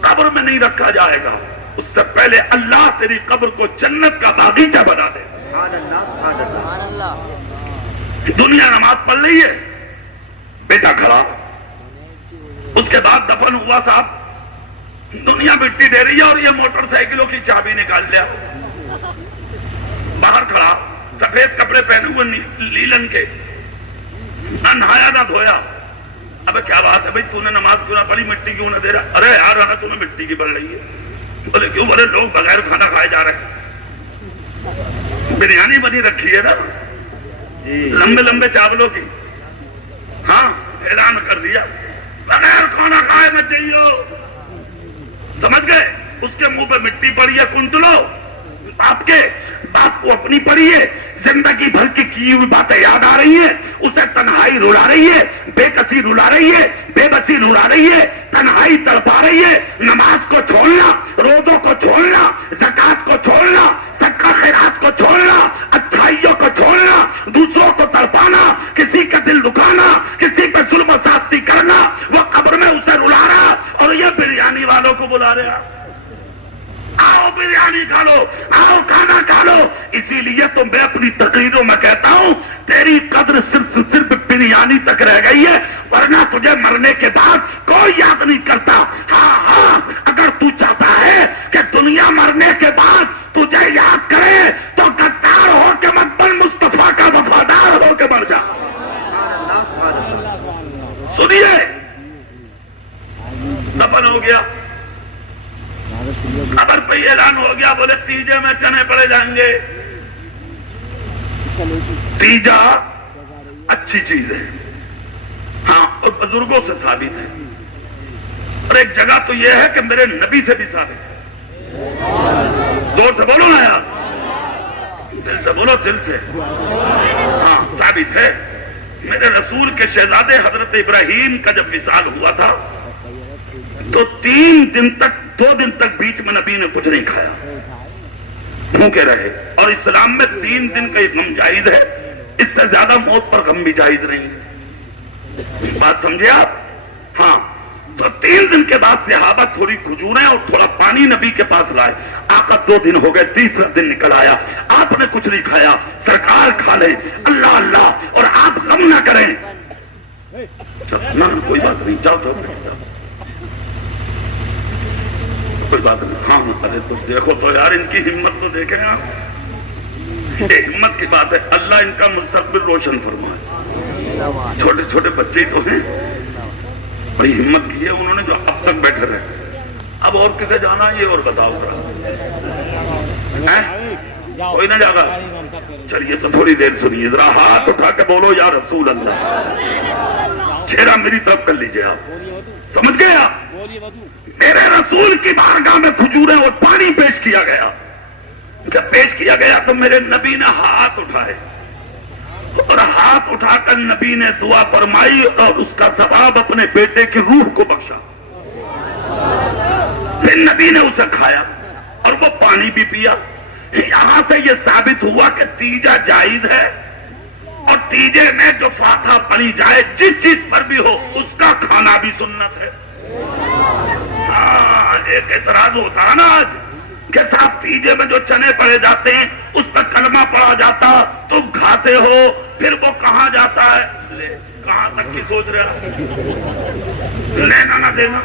قبر میں نہیں رکھا جائے گا، اس سے پہلے اللہ تیری قبر کو جنت کا باغیچہ بنا دے. دنیا نماز پڑھ رہی ہے، بیٹا کھڑا. اس کے بعد دفن ہوا. صاحب دنیا مٹی دے رہی ہے اور یہ موٹر سائیکلوں کی چابی نکال لیا. باہر کھڑا، سفید کپڑے پہنے ہوئے لیلن کے، نہ نہایا نہ دھویا. ابے کیا بات ہے بھائی، تو نے نماز کیوں نہ پڑھی، مٹی کیوں نہ دے رہا؟ ارے یار تو نے مٹی کی پڑھ رہی ہے. بولے کیوں؟ بولے لوگ بغیر کھانا کھائے جا رہے ہیں. بریانی بنی رکھی ہے نا لمبے لمبے چاولوں کی. ہاں اعلان کر دیا بغیر کھانا کھائے مت جائیو. سمجھ گئے؟ اس کے منہ پہ مٹی پڑی ہے. کنٹلو باپ کے، باپ کو اپنی پڑی ہے. زندگی بھر کی ہوئی باتیں یاد آ رہی ہیں. اسے تنہائی رلا رہی ہے، بے کسی رلا رہی ہے، بے بسی رلا رہی ہے، تنہائی تڑپا رہی ہے. نماز کو چھوڑنا، روزوں کو چھوڑنا، زکات کو چھوڑنا، صدقہ خیرات کو چھوڑنا، اچھائیوں کو چھوڑنا، دوسروں کو تڑپانا، کسی کا دل دکھانا، کسی پہ ظلم و زیادتی کرنا. وہ قبر میں اسے رلا رہا اور یہ بریانی والوں کو بلا رہا، آؤ بریانی کھا لو، آؤ کھانا کھا لو. اسی لیے تو میں اپنی تقریروں میں کہتا ہوں تیری قدر صرف بریانی تک رہ گئی ہے، ورنہ تجھے مرنے کے بعد کوئی یاد نہیں کرتا. ہاں اگر تو چاہتا ہے کہ دنیا مرنے کے بعد تجھے یاد کرے تو غدار ہو کے مت بن، مصطفیٰ کا وفادار ہو کے مر جا. سنیے، دفن ہو گیا، خبر پہ اعلان ہو گیا. بولے تیجے میں چنے پڑے جائیں گے. تیجا اچھی چیز ہے، ہاں، اور بزرگوں سے ثابت ہے. اور ایک جگہ تو یہ ہے کہ میرے نبی سے بھی ثابت ہے. زور سے بولو نا یار، دل سے بولو، دل سے. ہاں ثابت ہے. میرے رسول کے شہزادے حضرت ابراہیم کا جب وصال ہوا تھا تو 2 دن تک بیچ میں نبی نے کچھ نہیں کھایا، بھوکے رہے. اور اسلام میں 3 دن کا غم جائز ہے، اس سے زیادہ موت پر غم بھی جائز نہیں ہے. بات سمجھے آپ؟ ہاں. تو 3 دن کے بعد صحابہ تھوڑی کھجوریں اور تھوڑا پانی نبی کے پاس لائے. آقا 2 دن ہو گئے، تیسرا دن نکل آیا، آپ نے کچھ نہیں کھایا. سرکار کھا لیں، اللہ اللہ، اور آپ غم نہ کریں. کوئی بات نہیں، جاؤ کوئی بات نہیں. ہاں ارے تو دیکھو تو یار ان کی ہمت تو دیکھیں آپ. یہ ہمت کی بات ہے. اللہ ان کا مستقبل روشن فرمائے. چھوٹے چھوٹے بچے تو ہیں، بڑی ہمت کی ہے انہوں نے جو اب تک بیٹھے رہے. اب اور کسے جانا یہ اور بتاؤ. کوئی نہ جاگا؟ چلیے تو تھوڑی دیر سنیے ذرا، ہاتھ اٹھا کے بولو یا رسول اللہ، چہرہ میری طرف کر لیجئے آپ، سمجھ گئے آپ؟ میرے رسول کی بارگاہ میں کھجوریں اور پانی پیش کیا گیا، جب پیش کیا گیا تو میرے نبی نے ہاتھ اٹھائے اور ہاتھ اٹھا کر نبی نے دعا فرمائی اور اس کا ثواب اپنے بیٹے کی روح کو بخشا، پھر نبی نے اسے کھایا اور وہ پانی بھی پیا۔ یہاں سے یہ ثابت ہوا کہ تیجا جائز ہے، اور تیجے میں جو فاتحہ پڑھی جائے جس چیز پر بھی ہو اس کا کھانا بھی سنت ہے۔ ہاں، ایک اعتراض ہوتا ہے نا آج کہ صاحب تیجے میں جو چنے پڑے جاتے ہیں اس پر کلمہ پڑا جاتا، تم کھاتے ہو، پھر وہ کہاں جاتا ہے؟ لے کہاں تک کی سوچ رہا؟ لینا نہ دینا،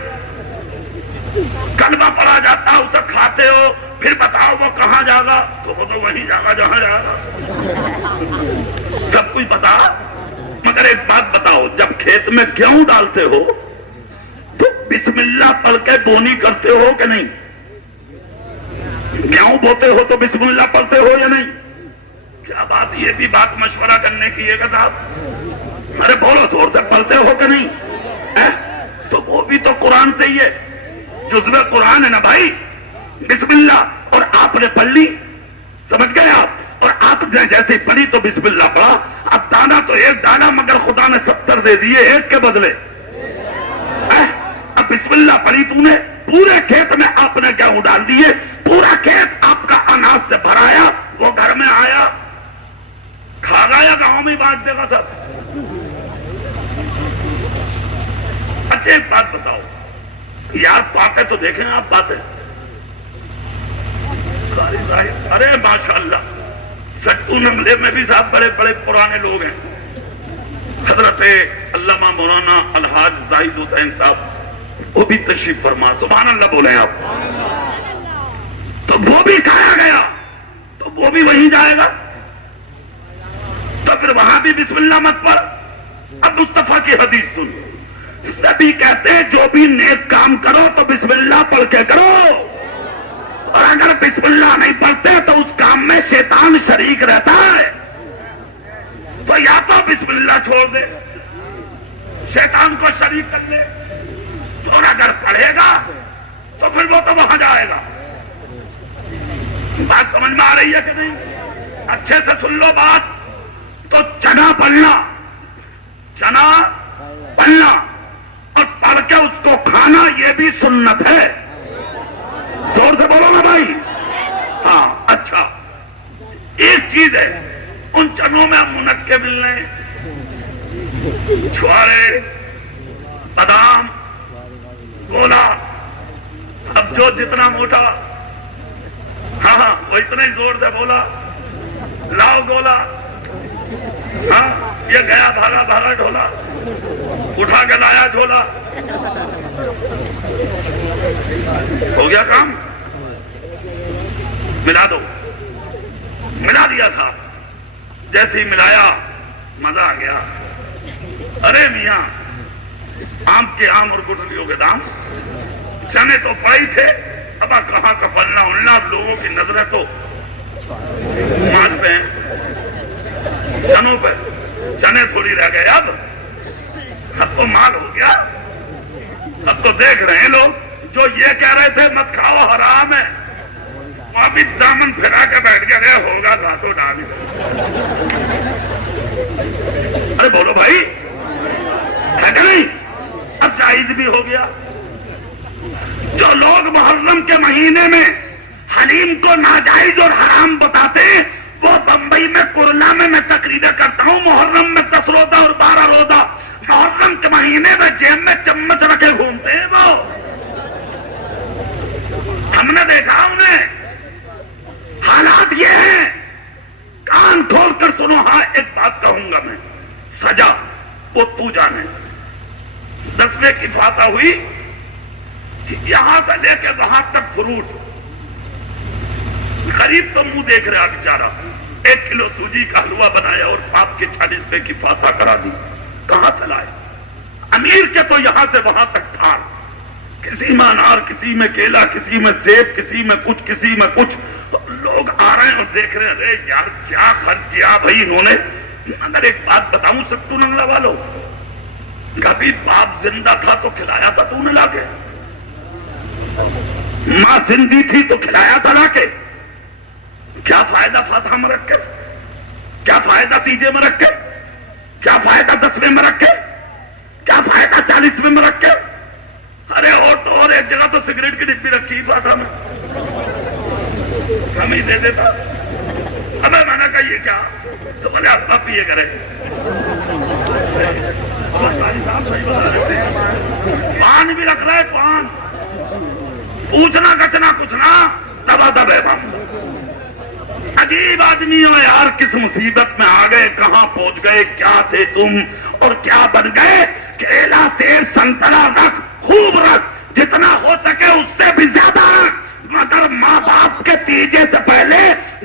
کلمہ پڑا جاتا اسے کھاتے ہو، پھر بتاؤ وہ کہاں جاگا؟ تو وہ تو وہی جاگا جہاں جاگا۔ سب کچھ بتا، مگر ایک بات بتاؤ، جب کھیت میں گیہوں ڈالتے ہو تو بسم اللہ پڑھ کے بونی کرتے ہو کہ نہیں؟ گیہوں بوتے ہو تو بسم اللہ پڑھتے ہو یا نہیں؟ کیا بات، یہ بھی بات مشورہ کرنے کی ہے کہ صاحب؟ ارے بولو زور سے، پڑھتے ہو کہ نہیں؟ تو وہ بھی تو قرآن سے ہی ہے، جزو قرآن ہے نا بھائی، بسم اللہ، اور آپ نے پڑھ لی، سمجھ گئے آپ؟ اور آپ نے جیسے ہی پڑھی تو بسم اللہ پڑھا، اب دانا تو ایک ڈالا مگر خدا نے 70 دے دیے ایک کے بدلے۔ اب بسم اللہ پڑھی تو نے، پورے کھیت میں آپ نے گیہوں ڈال دیے، پورا کھیت آپ کا اناج سے بھرایا، وہ گھر میں آیا کھا گا یا گاؤں میں بانٹ دے گا سب؟ اچھا ایک بات بتاؤ یار، باتیں تو دیکھیں آپ، باتیں، ارے ماشاءاللہ سٹو نملے میں بھی صاحب بڑے بڑے پرانے لوگ ہیں، حضرت علامہ مولانا الحاج زاہد حسین صاحب، وہ بھی تشریف فرما، سبحان اللہ بولیں آپ، تو وہ بھی کھایا گیا تو وہ بھی وہیں جائے گا، تو پھر وہاں بھی بسم اللہ مت پڑھ۔ اب مصطفیٰ کی حدیث سن، نبی کہتے ہیں جو بھی نیک کام کرو تو بسم اللہ پڑھ کے کرو، اور اگر بسم اللہ نہیں پڑھتے تو اس کام میں شیطان شریک رہتا ہے، تو یا تو بسم اللہ چھوڑ دے، شیطان کو شریک کر لے، اور اگر پڑھے گا تو پھر وہ تو وہاں جائے گا۔ بات سمجھ میں آ رہی ہے کہ نہیں؟ اچھے سے سن لو بات، تو چنا پڑھنا، چنا پڑھنا اور پڑھ کے اس کو کھانا یہ بھی سنت ہے، زور سے بولو نا بھائی۔ ہاں اچھا ایک چیز ہے، ان چنوں میں منقے ملنے، چھوارے، بادام، گولا، اب جو جتنا موٹا، ہاں وہ اتنا ہی زور سے بولا، لاؤ گولا، ہاں یہ گیا بھاگا بھاگا ڈھولا، اٹھا کے لایا جھولا، ہو گیا کام، ملا دو، ملا دیا تھا، جیسے ہی ملایا مزہ آ گیا۔ ارے میاں آم کے آم اور گٹھلیوں کے دام، چنے تو پڑے تھے، اب کہاں کا پلنا اڑنا، اب لوگوں کی نظریں تو مال پہ ہیں، چنوں پہ، چنے تھوڑی رہ گئے، اب تو مال ہو گیا، اب تو دیکھ رہے ہیں لوگ، جو یہ کہہ رہے تھے مت کھاؤ حرام ہے، وہاں بھی دامن پھیلا کے بیٹھ گیا، ہوگا راتوں ڈال۔ ارے بولو بھائی، ہے کہ نہیں؟ اب جائز بھی ہو گیا۔ جو لوگ محرم کے مہینے میں حلیم کو ناجائز اور حرام بتاتے ہیں، وہ بمبئی میں کرلا میں تقریریں کرتا ہوں، محرم میں 10 روزہ اور 12 روزہ، محرم کے مہینے میں جیب میں چمچ رکھے گھومتے ہیں، وہ ہم نے دیکھا انہیں۔ حالات یہ ہیں، کان کھول کر سنو۔ ہاں ایک بات کہوں گا میں، سجا وہ تو جانے، 10ویں کی فاتح ہوئی، یہاں سے لے کے وہاں تک فروٹ، غریب تو منہ دیکھ رہا بیچارہ، 1 کلو سوجی کا حلوہ بنایا اور باپ کے 40 کی فاتح کرا دی، کہاں سے لائے؟ امیر کے تو یہاں سے وہاں تک تھا، کسی میں انار، کسی میں کیلا، کسی میں سیب، کسی میں کچھ، کسی میں کچھ، تو لوگ آ رہے ہیں اور دیکھ رہے ہیں یار کیا خرچ کیا بھائی انہوں نے. اگر ایک بات بتاؤں سکتو ننگلا والوں, کبھی باپ زندہ تھا تو کھلایا تھا تو نے لا کے, ماں زندی تھی تو کھلایا تھا لا کے. کیا فائدہ فاتحہ میں رکھ کے, کیا فائدہ تیجے میں رکھ کے, کیا فائدہ 10ویں میں رکھ کے, کیا فائدہ 40ویں میں رکھ کے. ارے اور تو اور ایک جگہ تو سگریٹ کی ڈبی رکھی فاتحہ میں, ہم ہی دے دیتا. ابے میں نے کہا یہ کیا, تو بولے آپ پیے کرے. پان بھی رکھ رہے, پان پوچھنا کچنا کچھ نہ دبا دبے بام. عجیب آدمی ہو یار, کس مصیبت میں آ گئے, کہاں پہنچ گئے, کیا تھے تم اور کیا بن گئے. کیلا سیب سنترا رکھ, خوب رکھ, جتنا ہو سکے اس سے بھی زیادہ رکھ, مگر ماں باپ کے تیجے سے پہلے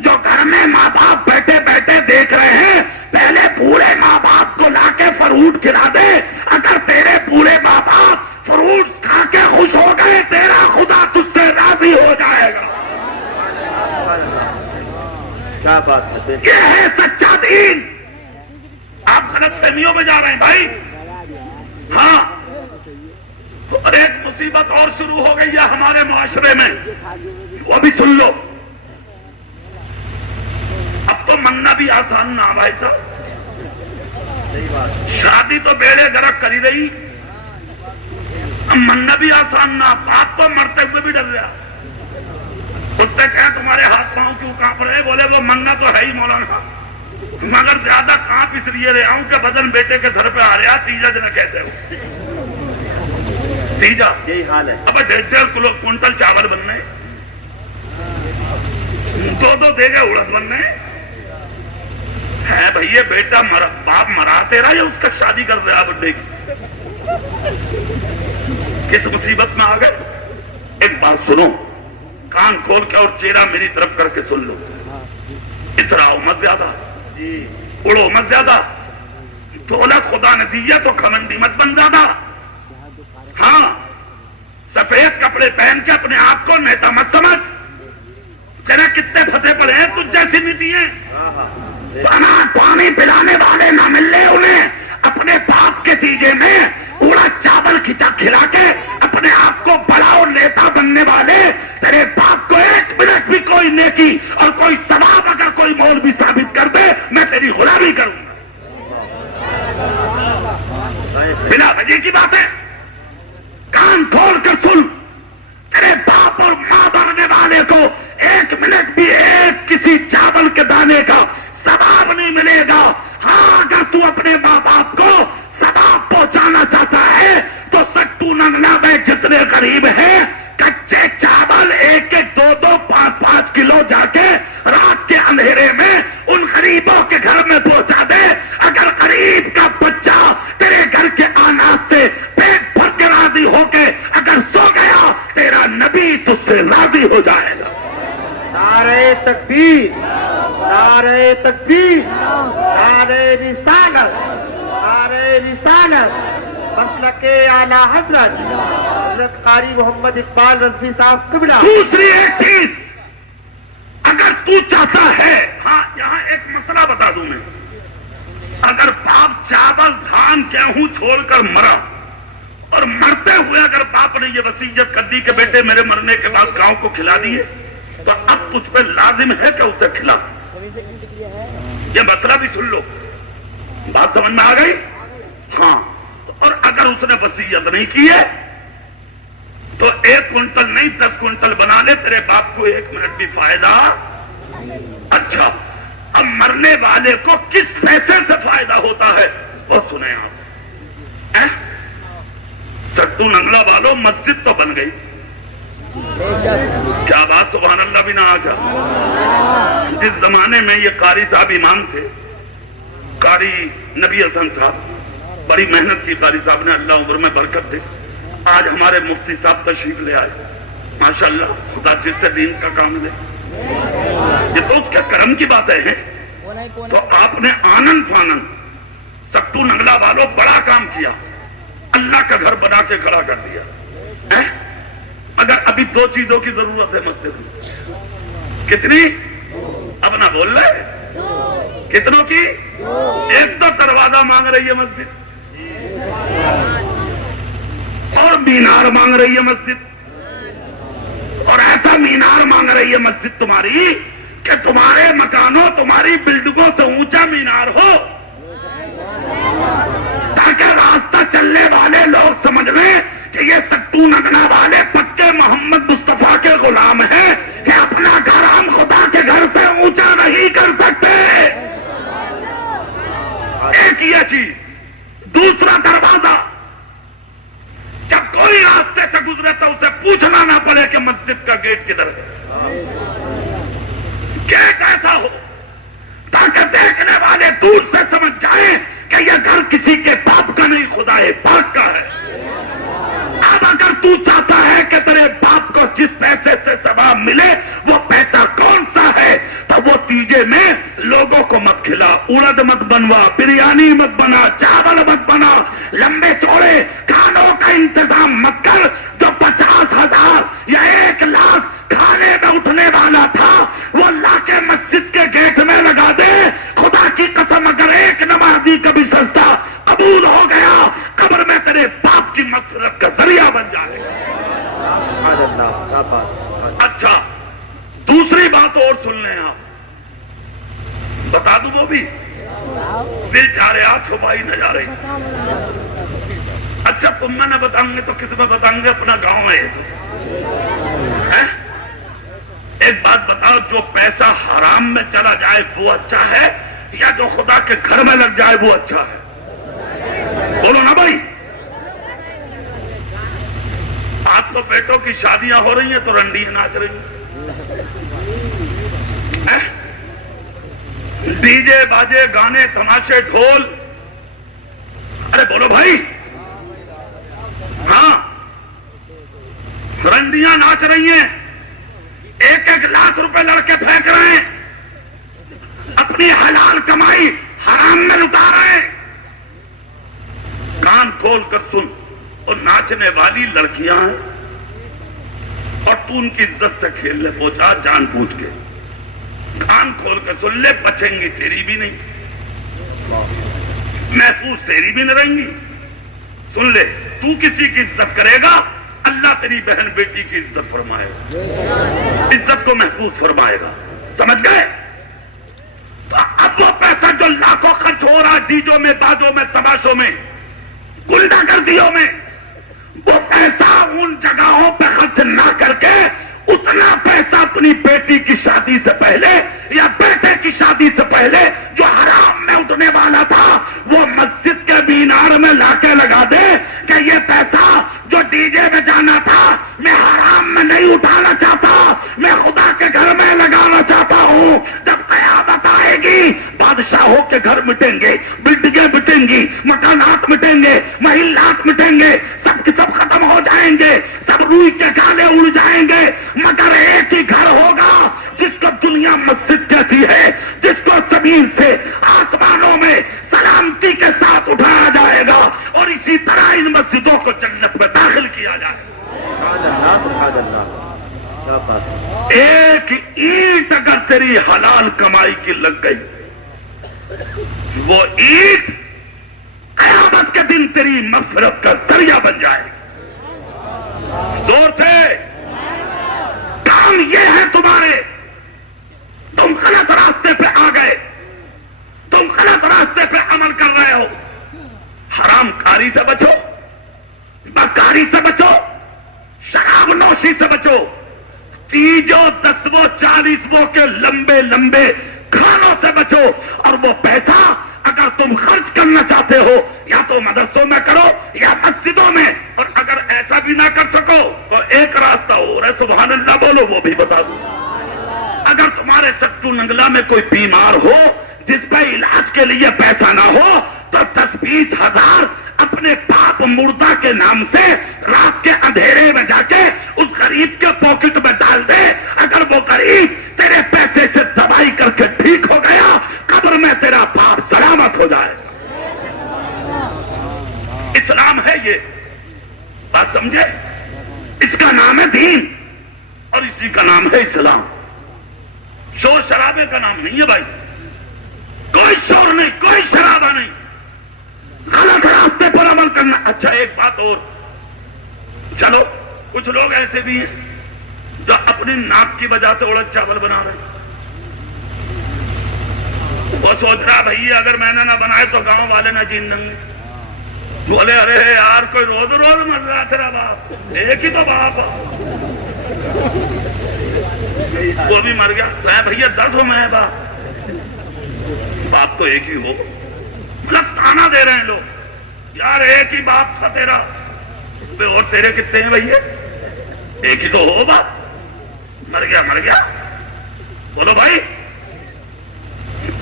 جو گھر میں ماں باپ بیٹھے بیٹھے دیکھ رہے ہیں, پہلے بوڑھے ماں باپ کو لا کے فروٹ کھلا دے. اگر تیرے بوڑھے ماں باپ فروٹ کھا کے خوش ہو گئے, تیرا خدا تجھ سے راضی ہو جائے گا. کیا بات ہے, یہ ہے سچا دین. آپ غلط فہمیوں میں جا رہے ہیں بھائی. ہاں, اور ایک مصیبت اور شروع ہو گئی ہے ہمارے معاشرے میں, وہ بھی سن لو. اب تو مننا بھی آسان نہ بھائی صاحب. شادی تو بیڑے گرک کری رہی, اب مننا بھی آسان نہ. باپ تو مرتے ہوئے بھی ڈر رہا. اس سے کہیں تمہارے ہاتھ پاؤں کیوں کانپ رہے, بولے وہ مننا تو ہے ہی مولانا, مگر زیادہ کانپ اس لیے رہا ہوں کہ بدن بیٹے کے سر پہ آ رہا. تیجا جنا کیسے ہو, تیجا یہی حال ہے. اب 1.5 کنٹل چاول بننے, 2 دے گئے اڑد بننے ہے. بھئی بیٹا باپ مرا تیرا یا اس کا شادی کر رہا بڑھے کی. کس مصیبت میں آ گئے. ایک بات سنو, کان کھول کے اور چہرہ میری طرف کر کے سن لو. اتراؤ مت زیادہ, اڑو مت زیادہ. دولت خدا نے دی ہے تو کھمنڈی مت بن زیادہ. ہاں, سفید کپڑے پہن کے اپنے آپ کو نیتا مت سمجھ. تیرے کتنے پھنسے پڑے ہیں تجھ جیسی نیتی ہیں. پانی پلانے والے نہ مل لے انہیں. اپنے باپ کے تیجے میں اڑا چاول کھلا کے اپنے آپ کو بڑا اور نیتا بننے والے, تیرے باپ کو 1 منٹ بھی کوئی نیکی اور کوئی ثواب اگر کوئی مولوی ثابت کر دے, میں تیری غلامی کروں گا. بنا وجہ کی بات ہے. کان کھول کر سن, تیرے باپ اور ماں بننے والے کو 1 منٹ بھی ایک کسی چاول کے دانے کا ثواب نہیں ملے گا. ہاں, اگر تو اپنے ماں باپ کو ثواب پہنچانا چاہتا ہے تو سٹو ننگلا میں جتنے غریب ہیں, کچے چاول 1-1, 2-2, 5-5 کلو جا کے رات کے اندھیرے میں ان غریبوں کے گھر میں پہنچا دے. اگر غریب کا بچہ تیرے گھر کے اناج سے پیٹ بھر کے راضی ہو کے اگر سو گیا, تیرا نبی تجھ سے راضی ہو جائے گا. نعرہ تکبیر, نعرہ تکبیر, نعرہ رسالت, نعرہ رسالت. مسلک اعلی حضرت قاری محمد اقبال رضوی صاحب قبلہ. دوسری ایک چیز, اگر تو چاہتا ہے, ہاں یہاں ایک مسئلہ بتا دوں میں, اگر باپ چاول دھان گیہوں چھوڑ کر مرا اور مرتے ہوئے اگر باپ نے یہ وصیت کر دی کہ بیٹے میرے مرنے کے بعد گاؤں کو کھلا دیے, تو اب تجھ پہ لازم ہے کہ اسے کھلا. یہ مسئلہ بھی سن لو, بات سمجھ میں آ گئی. ہاں, اور اگر اس نے وصیت نہیں کی ہے تو 1 کنٹل نہیں 10 کنٹل بنا لے, تیرے باپ کو 1 منٹ بھی فائدہ. اچھا, اب مرنے والے کو کس پیسے سے فائدہ ہوتا ہے وہ سنیں آپ. سٹو ننگلا والوں, مسجد تو بن گئی, کیا بات سبحان اللہ بھی نہ آ جا. جس زمانے میں یہ قاری صاحب امام تھے, قاری نبی حسن صاحب, بڑی محنت کی قاری صاحب نے, اللہ عمر میں برکت دے. آج ہمارے مفتی صاحب تشریف لے آئے, ماشاءاللہ, خدا جس سے دین کا کام لے, یہ تو اس کے کرم کی باتیں ہیں. تو آپ نے آنن فانن سٹو ننگلا والوں بڑا کام کیا, اللہ کا گھر بنا کے کھڑا کر دیا. مگر ابھی 2 چیزوں کی ضرورت ہے مسجد میں. کتنی؟ بول رہے؟ کتنوں کی؟ ایک تو دروازہ مانگ رہی ہے مسجد اور مینار مانگ رہی ہے مسجد، اور ایسا مینار مانگ رہی ہے مسجد تمہاری کہ تمہارے مکانوں تمہاری بلڈنگوں سے اونچا مینار ہو، تاکہ راستہ چلنے والے لوگ سمجھ لیں کہ یہ سٹو نگنا والے پکے محمد مصطفیٰ کے غلام ہیں کہ اپنا گھر ہم خدا کے گھر سے اونچا نہیں کر سکتے۔ ایک یہ چیز۔ دوسرا دروازہ، جب کوئی راستے سے گزرے تو اسے پوچھنا نہ پڑے کہ مسجد کا گیٹ کدھر ہے، گیٹ ایسا ہو تاکہ دیکھنے والے دور سے سمجھ جائیں کہ یہ گھر کسی کے باپ کا نہیں، خدا پاک کا ہے۔ اب اگر تو چاہتا ہے کہ تیرے باپ کو جس پیسے سے ثواب ملے وہ پیسہ کون سا ہے، تو وہ تیجے میں لوگوں کو مت کھلا، اڑد مت بنوا، بریانی مت بنا، چاول مت بنا، لمبے چوڑے کھانوں کا انتظام مت کر۔ جو 50,000 یا 1,00,000 کھانے میں اٹھنے والا تھا وہ لا کے مسجد کے گیٹ میں لگا دے۔ خدا کی قسم اگر ایک نمازی کا بھی سجدہ قبول ہو گیا، قبر میں تیرے باپ کی مغفرت کا ذریعہ بن جائے گا۔ اچھا، دوسری بات اور سن لیں آپ، بتا دوں وہ بھی، دل چاہ رہے آپ چھپائی نہ جا رہی۔ اچھا تم میں نہ بتاؤں گے تو کس میں بتاؤں گے؟ اپنا گاؤں ہے یہ تو۔ ایک بات بتاؤ، جو پیسہ حرام میں چلا جائے وہ اچھا ہے یا جو خدا کے گھر میں لگ جائے وہ اچھا ہے؟ بولو نا بھائی۔ آپ تو بیٹوں کی شادیاں ہو رہی ہیں تو رنڈیاں ناچ رہی ہیں، ڈی جے باجے گانے تماشے ڈھول، ارے بولو بھائی، ہاں رنڈیاں ناچ رہی ہیں، 1-1 لاکھ روپے لڑکے پھینک رہے ہیں، اپنی حلال کمائی حرام میں لٹا رہے ہیں۔ کان کھول کر سن، اور ناچنے والی لڑکیاں ہیں اور تو ان کی عزت سے کھیل لے پہنچا جان بوجھ کے۔ کان کھول کر سن لے، بچیں گی تیری بھی نہیں، محفوظ تیری بھی نہ رہیں گی۔ سن لے، تو کسی کی عزت کرے گا اللہ تیری بہن بیٹی کی عزت فرمائے گا، عزت کو محفوظ فرمائے گا، سمجھ گئے؟ تو اب وہ پیسہ جو لاکھوں خرچ ہو رہا ڈیجوں میں، بازوں میں، تماشوں میں، گنڈا گردیوں میں، وہ پیسہ ان جگہوں پہ خرچ نہ کر کے اتنا پیسہ اپنی بیٹی کی شادی سے پہلے یا بیٹے کی شادی سے پہلے جو حرام میں اٹھنے والا تھا وہ مسجد کے مینار میں لا کے لگا دے کہ یہ پیسہ جو ڈی جے میں جانا تھا میں حرام میں نہیں اٹھانا چاہتا، میں خدا کے گھر میں لگانا چاہتا ہوں۔ جب قیامت آئے گی بادشاہوں کے گھر مٹیں گے، بلڈنگیں مٹیں گی، مکانات مٹیں گے، محلات مٹیں گے، سب کے سب ختم ہو جائیں گے، سب روئی کے گالے اڑ جائیں گے، مگر ایک ہی گھر ہوگا جس کو دنیا مسجد کہتی ہے، جس کو زمین سے آسمانوں میں سلامتی کے ساتھ اٹھایا جائے گا، اور اسی طرح ان مسجدوں کو جنت میں داخل کیا جائے گا۔ ایک اینٹ اگر تیری حلال کمائی کی لگ گئی، وہ اینٹ قیامت کے دن تیری مغفرت کا ذریعہ بن جائے گی۔ زور سے کام یہ ہے تمہارے، تم غلط راستے پہ آ گئے، تم غلط راستے پہ عمل کر رہے ہو۔ حرام کاری سے بچو، مکاری سے بچو، شراب نوشی سے بچو، تیجوں 10ووں 40ووں کے لمبے لمبے کھانوں سے بچو، اور وہ پیسہ اگر تم خرچ کرنا چاہتے ہو یا تو مدرسوں میں کرو یا مسجدوں میں، اور اگر ایسا بھی نہ کر سکو تو ایک راستہ ہو رہا ہے، سبحان اللہ بولو، وہ بھی بتا دوں۔ اگر تمہارے سٹو ننگلا میں کوئی بیمار ہو جس پہ علاج کے لیے پیسہ نہ ہو تو 10-20 ہزار اپنے باپ مردہ کے نام سے رات کے اندھیرے میں جا کے اس غریب کے پاکٹ میں ڈال دے۔ اگر وہ غریب تیرے پیسے سے دوائی کر کے ٹھیک ہو گیا، قبر میں تیرا باپ سلامت ہو جائے گا۔ اسلام ہے یہ بات، سمجھے؟ اس کا نام ہے دین اور اسی کا نام ہے اسلام۔ شور شرابے کا نام نہیں ہے بھائی، کوئی شور نہیں، کوئی شرابہ نہیں، غلط راستے پر عمل کرنا۔ اچھا ایک بات اور، چلو کچھ لوگ ایسے بھی ہیں جو اپنی ناک کی وجہ سے اڑد چاول بنا رہے ہیں، وہ سوچ رہا بھائی اگر میں نے نہ بنائے تو گاؤں والے نہ جین دیں گے۔ بولے ارے یار کوئی روز روز مر رہا تیرا باپ، ایک ہی تو باپ، وہ بھی مر گیا تو ہے بھیا 10 ہو میں باپ، باپ تو ایک ہی ہو، مطلب تانا دے رہے ہیں لوگ، یار ایک ہی باپ تھا تیرا، اور تیرے کتنے ہیں بھیا، ایک ہی تو ہو باپ، مر گیا مر گیا۔ بولو بھائی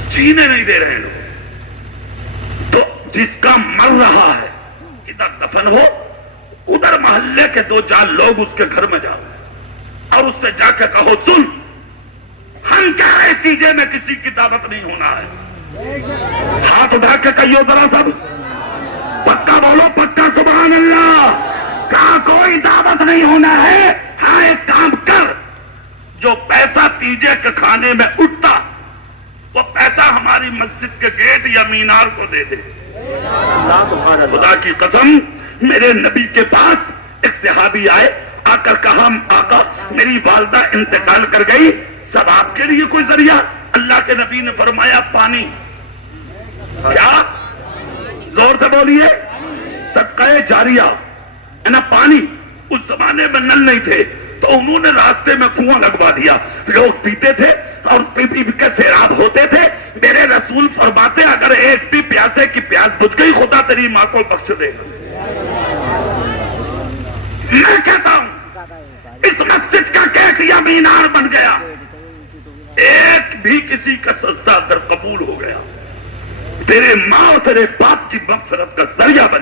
جینے نہیں دے رہے لوگ، تو جس کا مر رہا ہے ادھر دفن ہو، ادھر محلے کے 2-4 لوگ اس کے گھر میں جاؤ اور اس سے جا کے کہو سن ہم کہہ رہے تیجے میں کسی کی دعوت نہیں ہونا ہے، ہاتھ اٹھا کے کہیو ذرا سب پکا بولو، پکا سبحان اللہ، کہا کوئی دعوت نہیں ہونا ہے۔ ہاں ایک کام کر، جو پیسہ تیجے کے کھانے میں اٹھتا وہ پیسہ ہماری مسجد کے گیٹ یا مینار کو دے دے۔ خدا کی قسم میرے نبی کے پاس ایک صحابی آئے، آ کر کہا آقا میری والدہ انتقال کر گئی، سب آپ کے لیے کوئی ذریعہ؟ اللہ کے نبی نے فرمایا پانی۔ کیا؟ زور سے بولیے، صدقہ جاریہ ہے نا پانی۔ اس زمانے میں نل نہیں تھے تو انہوں نے راستے میں کنواں لگوا دیا، لوگ پیتے تھے اور پی پی کے سیراب ہوتے تھے۔ میرے رسول فرماتے اگر ایک بھی پیاسے کی پیاس بجھ گئی خدا تیری ماں کو بخش دے گا۔ میں کہتا ہوں اس مسجد کا گیٹ یا مینار بن گیا، ایک بھی کسی کا سجدہ در قبول ہو گیا، تیرے ماں اور تیرے باپ کی مغفرت کا ذریعہ بن